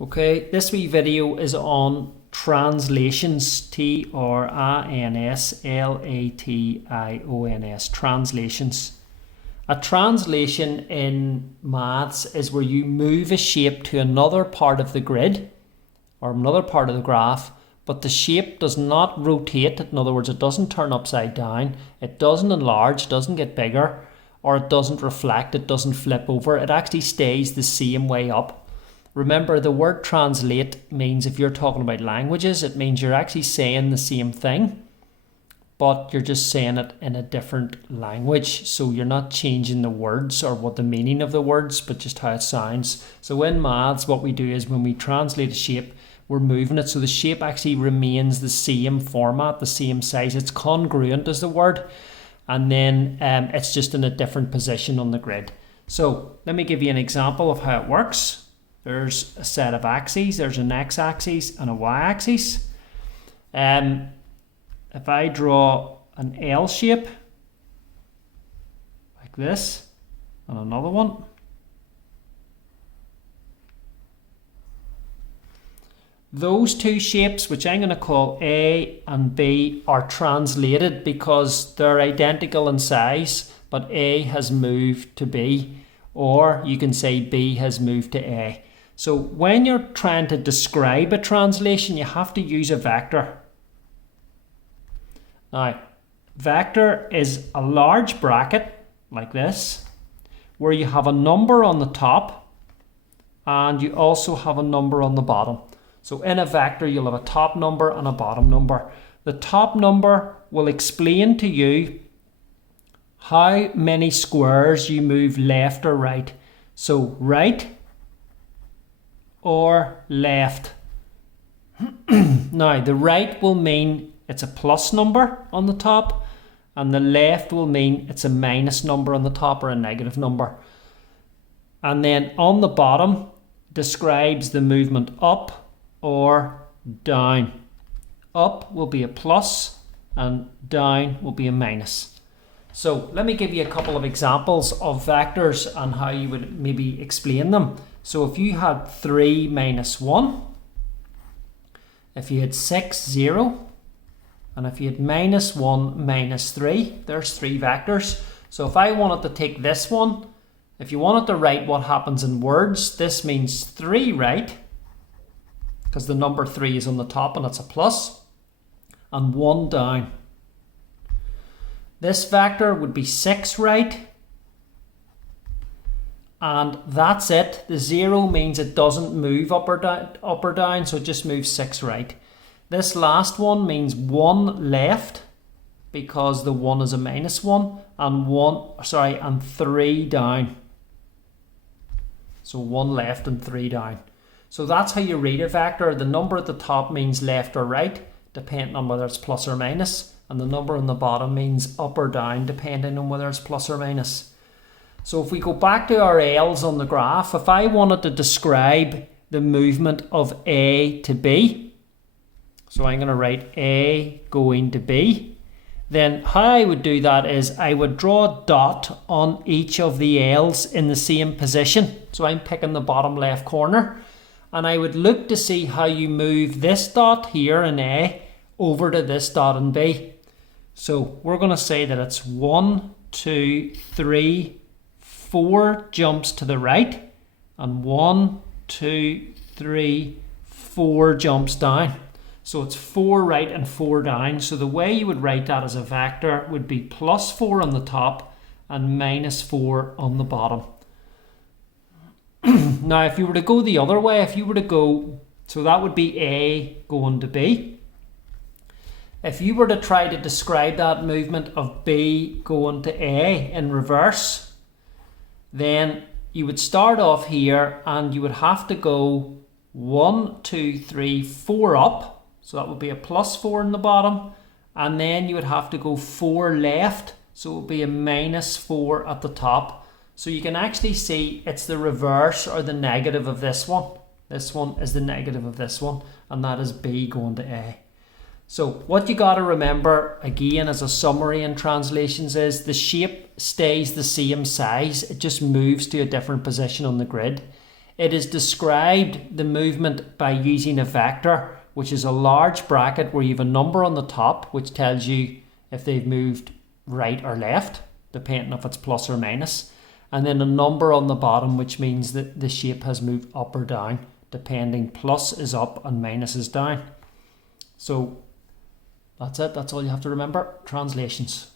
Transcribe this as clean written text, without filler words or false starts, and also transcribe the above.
Okay, this wee video is on translations, translations, translations. A translation in maths is where you move a shape to another part of the grid or another part of the graph, but the shape does not rotate. In other words, it doesn't turn upside down, it doesn't enlarge, doesn't get bigger, or it doesn't reflect, it doesn't flip over. It actually stays the same way up. Remember, the word translate means, if you're talking about languages, it means you're actually saying the same thing, but you're just saying it in a different language. So you're not changing the words or what the meaning of the words, but just how it sounds. So in maths, what we do is when we translate a shape, we're moving it so the shape actually remains the same format, the same size. It's congruent is the word. And then it's just in a different position on the grid. So let me give you an example of how it works. There's a set of axes. There's an x-axis and a y-axis. If I draw an L shape like this and another one, those two shapes, which I'm going to call A and B, are translated because they're identical in size, but A has moved to B, or you can say B has moved to A. So when you're trying to describe a translation, you have to use a vector. Now, vector is a large bracket like this, where you have a number on the top and you also have a number on the bottom. So in a vector, you'll have a top number and a bottom number. The top number will explain to you how many squares you move left or right. So right or left. Now, the right will mean it's a plus number on the top, and the left will mean it's a minus number on the top or a negative number. And then on the bottom describes the movement up or down. Up will be a plus and down will be a minus. So let me give you a couple of examples of vectors and how you would maybe explain them. So if you had 3 minus 1, if you had 6, 0, and if you had minus 1, minus 3, there's 3 vectors. So if I wanted to take this one, if you wanted to write what happens in words, this means 3 right, because the number 3 is on the top and it's a plus, and 1 down. This vector would be 6 right, and that's it. The 0 means it doesn't move up or down, so it just moves 6 right. This last one means 1 left, because the 1 is a minus 1, and 3 down. So 1 left and 3 down. So that's how you read a vector. The number at the top means left or right, depending on whether it's plus or minus, and the number on the bottom means up or down, depending on whether it's plus or minus. So if we go back to our L's on the graph, if I wanted to describe the movement of A to B, so I'm going to write A going to B, then how I would do that is I would draw a dot on each of the L's in the same position. So I'm picking the bottom left corner, and I would look to see how you move this dot here in A over to this dot in B. So we're going to say that it's 1, 2, 3, 4 jumps to the right, and 1, 2, 3, 4 jumps down. So it's 4 right and 4 down. So the way you would write that as a vector would be plus 4 on the top and minus 4 on the bottom. Now, if you were to go the other way, so that would be A going to B. If you were to try to describe that movement of B going to A in reverse, then you would start off here and you would have to go 1, 2, 3, 4 up. So that would be a plus 4 in the bottom. And then you would have to go 4 left. So it would be a minus 4 at the top. So you can actually see it's the reverse or the negative of this one. This one is the negative of this one. And that is B going to A. So what you got to remember, again, as a summary in translations, is the shape stays the same size. It just moves to a different position on the grid. It is described the movement by using a vector, which is a large bracket where you have a number on the top, which tells you if they've moved right or left, depending if it's plus or minus. And then a number on the bottom, which means that the shape has moved up or down, depending plus is up and minus is down. So that's it. That's all you have to remember. Translations.